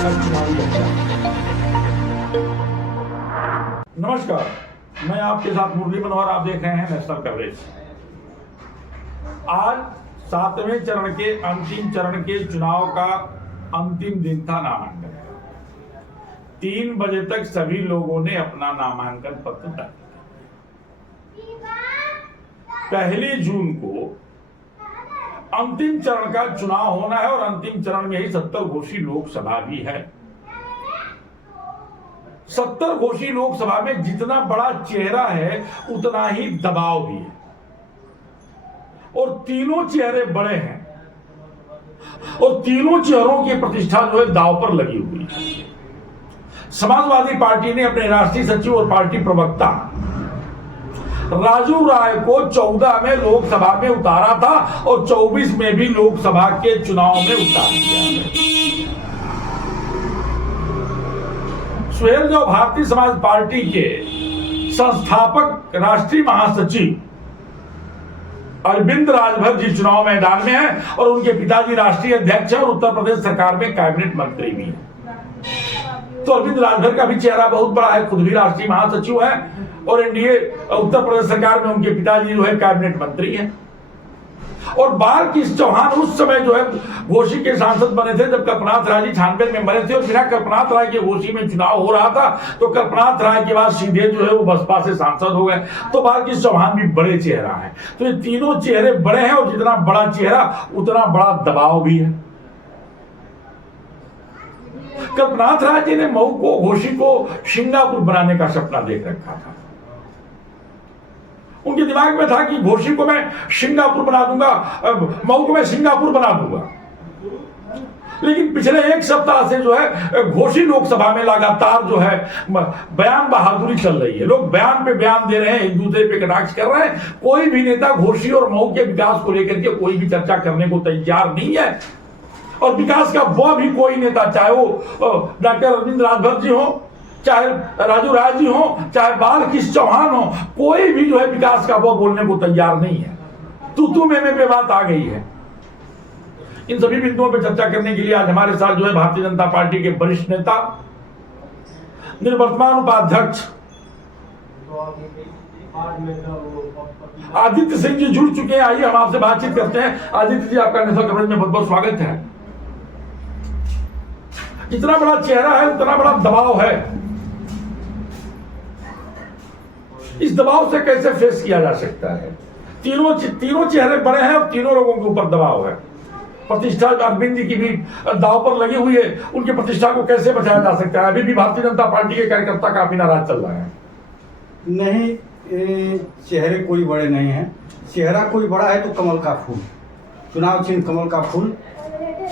नमस्कार, मैं आपके साथ मुरली मनोहर, आप देख रहे हैं नेशनल कवरेज। आज 7वें चरण के अंतिम चरण के चुनाव का अंतिम दिन था नामांकन। 3 बजे तक सभी लोगों ने अपना नामांकन पत्र दाखिल किया। 1 जून को अंतिम चरण का चुनाव होना है और अंतिम चरण में ही 70 घोषी लोकसभा भी है। 70 घोषी लोकसभा में जितना बड़ा चेहरा है उतना ही दबाव भी है, और तीनों चेहरे बड़े हैं और तीनों चेहरों की प्रतिष्ठा जो है दांव पर लगी हुई है। समाजवादी पार्टी ने अपने राष्ट्रीय सचिव और पार्टी प्रवक्ता राजू राय को 14 में लोकसभा में उतारा था और 24 में भी लोकसभा के चुनाव में उतार दिया। सुहेल जो भारतीय समाज पार्टी के संस्थापक राष्ट्रीय महासचिव अरविंद राजभर जी चुनाव मैदान में है और उनके पिताजी राष्ट्रीय अध्यक्ष है और उत्तर प्रदेश सरकार में कैबिनेट मंत्री भी है। तो अरविंद राजभर का भी चेहरा बहुत बड़ा है, खुद भी राष्ट्रीय महासचिव है और एनडीए उत्तर प्रदेश सरकार में उनके पिताजी जो है कैबिनेट मंत्री हैं। और बालकृष्ण चौहान उस समय जो है घोषी के सांसद बने थे जब कल्पनाथ राय जी 96 में बने थे, और बिना कल्पनाथ राय के घोषी में चुनाव हो रहा था तो कल्पनाथ राय के बाद सीधे जो है वो बसपा से सांसद हो गए। तो बालकृष्ण चौहान भी बड़े चेहरा है। तो ये तीनों चेहरे बड़े हैं और जितना बड़ा चेहरा उतना बड़ा दबाव भी है। कल्पनाथ राय जी ने मऊ को, घोषी को सिंगापुर बनाने का सपना देख रखा था। उनके दिमाग में था कि घोषी को मैं सिंगापुर बना दूंगा, मऊ को मैं सिंगापुर बना दूंगा। लेकिन पिछले 1 सप्ताह से जो है घोषी लोकसभा में लगातार जो है बयान बहादुरी चल रही है। लोग बयान पे बयान दे रहे हैं, एक दूसरे पे कटाक्ष कर रहे हैं। कोई भी नेता घोषी और मऊ के विकास को लेकर के कोई भी चर्चा करने को तैयार नहीं है। और विकास का वह भी कोई नेता, चाहे वो डॉक्टर अरविंद राजभर जी हो, चाहे राजू राय जी हो, चाहे बालकृष्ण चौहान हो, कोई भी जो है विकास का वो बोलने को तैयार नहीं है। तू में पे बात आ गई है। इन सभी बिंदुओं पर चर्चा करने के लिए आज हमारे साथ जो है भारतीय जनता पार्टी के वरिष्ठ नेता, निवर्तमान उपाध्यक्ष आदित्य सिंह जी जुड़ चुके हैं। आइए हम आपसे बातचीत करते हैं। आदित्य जी, आपका नेशनल कवरेज में बहुत बहुत स्वागत है। जितना बड़ा चेहरा है उतना बड़ा दबाव है। इस दबाव से कैसे फेस किया जा सकता है? तीनों चेहरे बड़े हैं और तीनों लोगों के ऊपर दबाव है। प्रतिष्ठा अरविंद जी की भी दांव पर लगी हुई है। उनकी प्रतिष्ठा को कैसे बचाया जा सकता है? अभी भी भारतीय जनता पार्टी के कार्यकर्ता काफी नाराज चल रहे हैं। नहीं, चेहरे कोई बड़े नहीं हैं। चेहरा कोई बड़ा है तो कमल का फूल, चुनाव चिन्ह कमल का फूल,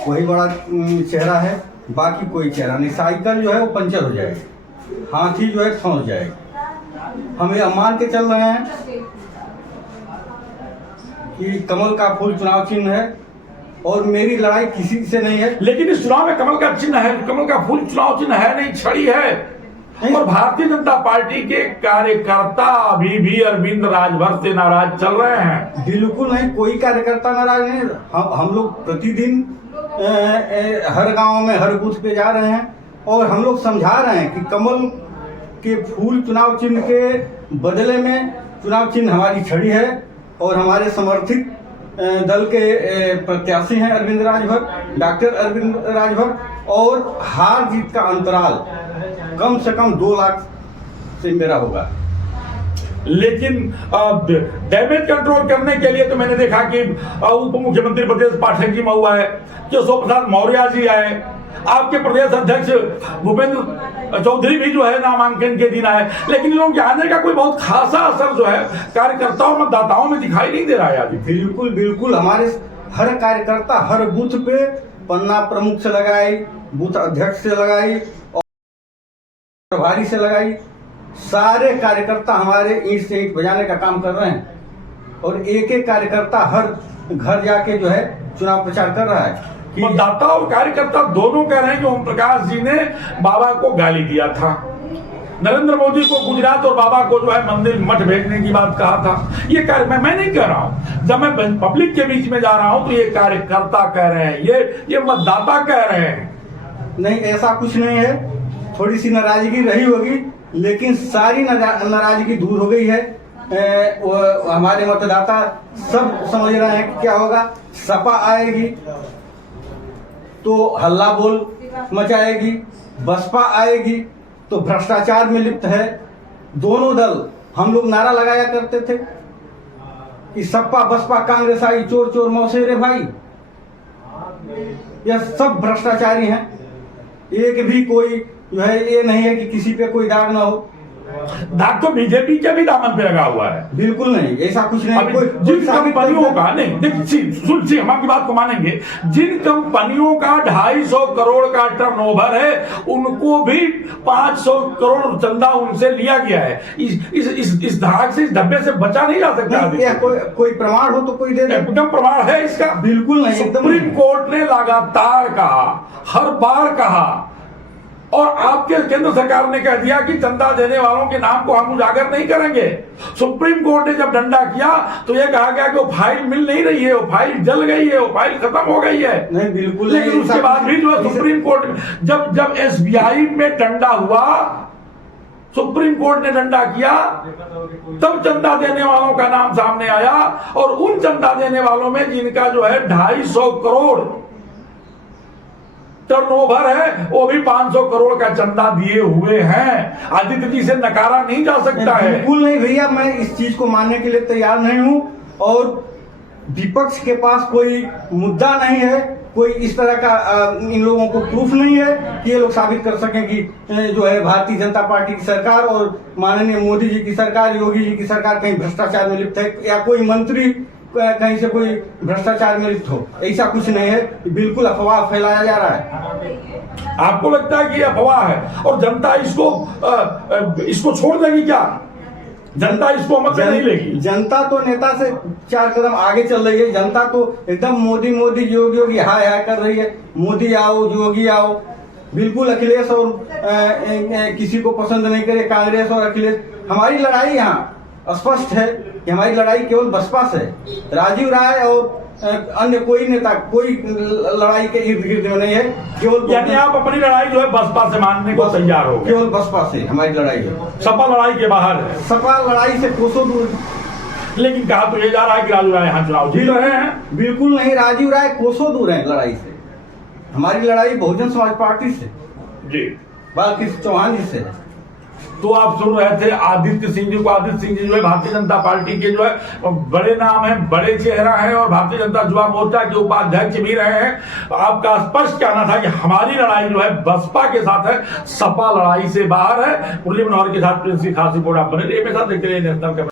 वही बड़ा चेहरा है। बाकी कोई चेहरा नहीं। साइकिल जो है वो पंचर हो जाएगी, हाथी जो है फंस जाएगी। हम ये मान के चल रहे हैं कि कमल का फूल चुनाव चिन्ह है और मेरी लड़ाई किसी से नहीं है। लेकिन इस चुनाव में कमल का चिन्ह है, कमल का फूल चुनाव चिन्ह है नहीं, छड़ी है। और भारतीय जनता पार्टी के कार्यकर्ता अभी भी अरविंद राजभर से नाराज चल रहे हैं। बिल्कुल नहीं, कोई कार्यकर्ता नाराज नहीं। हम लोग प्रतिदिन हर गांव में, हर बूथ पे जा रहे हैं और हम लोग समझा रहे हैं कि कमल के फूल चुनाव चिन्ह के बदले में चुनाव चिन्ह हमारी छड़ी है और हमारे समर्थित दल के प्रत्याशी हैं अरविंद राजभर, डॉक्टर अरविंद राजभर, और हार जीत का अंतराल कम से कम 2 लाख से मेरा होगा। लेकिन डैमेज कंट्रोल करने के लिए तो मैंने देखा कि उप मुख्यमंत्री ब्रजेश पाठक जी मऊ आए, केशव प्रसाद मौर्य जी आए, आपके प्रदेश अध्यक्ष भूपेंद्र चौधरी भी जो है नामांकन के दिन आए। लेकिन लोगों के आने का कोई बहुत खासा असर जो है कार्यकर्ताओं और मतदाताओं में दिखाई नहीं दे रहा है। बिल्कुल बिल्कुल, हमारे हर कार्यकर्ता हर बूथ पे पन्ना प्रमुख से लगाई, बूथ अध्यक्ष से लगाई और प्रभारी से लगाई, सारे कार्यकर्ता हमारे ईंट से ईंट बजाने का काम कर रहे हैं और एक एक कार्यकर्ता हर घर जाके जो है चुनाव प्रचार कर रहा है। मतदाता और कार्यकर्ता दोनों कह रहे हैं कि ओम प्रकाश जी ने बाबा को गाली दिया था। नरेंद्र मोदी को गुजरात और बाबा को जो है मंदिर मठ भेजने की बात कहा था। ये कार्य मैं नहीं कह रहा हूं, जब मैं पब्लिक के बीच में जा रहा हूं तो ये कार्यकर्ता कह रहे हैं, ये मतदाता कह रहे हैं। नहीं, ऐसा कुछ नहीं है। थोड़ी सी नाराजगी रही होगी, लेकिन सारी नाराजगी दूर हो गई है। हमारे मतदाता सब समझ रहे हैं कि क्या होगा। सपा आएगी तो हल्ला बोल मचाएगी, बसपा आएगी तो भ्रष्टाचार में लिप्त है। दोनों दल हम लोग नारा लगाया करते थे कि सपा बसपा कांग्रेस आई, चोर चोर मौसेरे भाई। यह सब भ्रष्टाचारी हैं। एक भी कोई जो है ये नहीं है कि किसी पे कोई दाग ना हो। दाग तो बीजेपी के भी दामन पे लगा हुआ है। बिल्कुल नहीं, ऐसा कुछ नहीं। जिन कंपनियों का नहीं, हम आपकी बात को मानेंगे, जिन कंपनियों का 250 करोड़ का टर्नओवर है, उनको भी 500 करोड़ चंदा उनसे लिया गया है। इस धाग से, इस धब्बे से बचा नहीं जा सकता। कोई प्रमाण हो तो कोई दे दे। एकदम प्रमाण है इसका। बिल्कुल नहीं। सुप्रीम कोर्ट ने लगातार कहा, हर बार कहा, और आपके केंद्र सरकार ने कह दिया कि चंदा देने वालों के नाम को हम उजागर नहीं करेंगे। सुप्रीम कोर्ट ने जब डंडा किया तो यह कहा गया कि वो फाइल मिल नहीं रही है, वो फाइल जल गई है, वो फाइल खत्म हो गई है। नहीं, बिल्कुल। लेकिन उसके बाद भी जो है सुप्रीम कोर्ट जब एसबीआई में डंडा हुआ, सुप्रीम कोर्ट ने डंडा किया, तब चंदा देने वालों का नाम सामने आया। और उन चंदा देने वालों में जिनका जो है 250 करोड़ टर्नओवर है, वो भी 500 करोड़ का चंदा दिए हुए हैं। आदित्य जी से नकारा नहीं जा सकता है। बिल्कुल नहीं भैया, मैं इस चीज को मानने के लिए तैयार नहीं हूं। और विपक्ष के पास कोई मुद्दा नहीं है, कोई इस तरह का इन लोगों को प्रूफ नहीं है कि ये लोग साबित कर सकें कि जो है भारतीय जनता पार्टी की सरकार और माननीय मोदी जी की सरकार, योगी जी की सरकार कहीं भ्रष्टाचार में लिप्त है, या कोई मंत्री कहीं से कोई भ्रष्टाचार में लिप्त हो। ऐसा कुछ नहीं है, बिल्कुल अफवाह फैलाया जा रहा है। आपको लगता है कि अफवाह है और जनता इसको छोड़ देगी क्या? जनता इसको अमल में नहीं लेगी। जनता तो नेता से 4 कदम आगे चल रही है। जनता तो एकदम मोदी मोदी योगी योगी हाय हाय कर रही है। मोदी आओ, योगी आओ। बिल्कुल अखिलेश और किसी को पसंद नहीं करे, कांग्रेस और अखिलेश। हमारी लड़ाई यहाँ स्पष्ट है कि हमारी लड़ाई केवल बसपा से। राजीव राय और अन्य कोई नेता कोई लड़ाई के इर्द गिर्द में नहीं है। केवल यानी आप अपनी लड़ाई जो है बसपा से मानने को तैयार हो? केवल बसपा से हमारी लड़ाई है। सपा लड़ाई के बाहर है। सपा लड़ाई से कोसों दूर। लेकिन कहा तो ये जा रहा है कि राजीव राय यहाँ चुनाव जीत रहे हैं। बिल्कुल नहीं, राजीव राय कोसों दूर है लड़ाई से। हमारी लड़ाई बहुजन समाज पार्टी से जी, बालकृष्ण चौहान जी से। तो आप सुन रहे थे आदित्य सिंह जी को। आदित्य सिंह जी जो है भारतीय जनता पार्टी के जो है बड़े नाम है, बड़े चेहरा है और भारतीय जनता युवा मोर्चा के उपाध्यक्ष भी रहे हैं। आपका स्पष्ट कहना था कि हमारी लड़ाई जो है बसपा के साथ है, सपा लड़ाई से बाहर है। मुरली मनोहर के साथ प्रिंस की खास रिपोर्ट आप बने रहिए मेरे साथ, देखते रहिए नेशनल।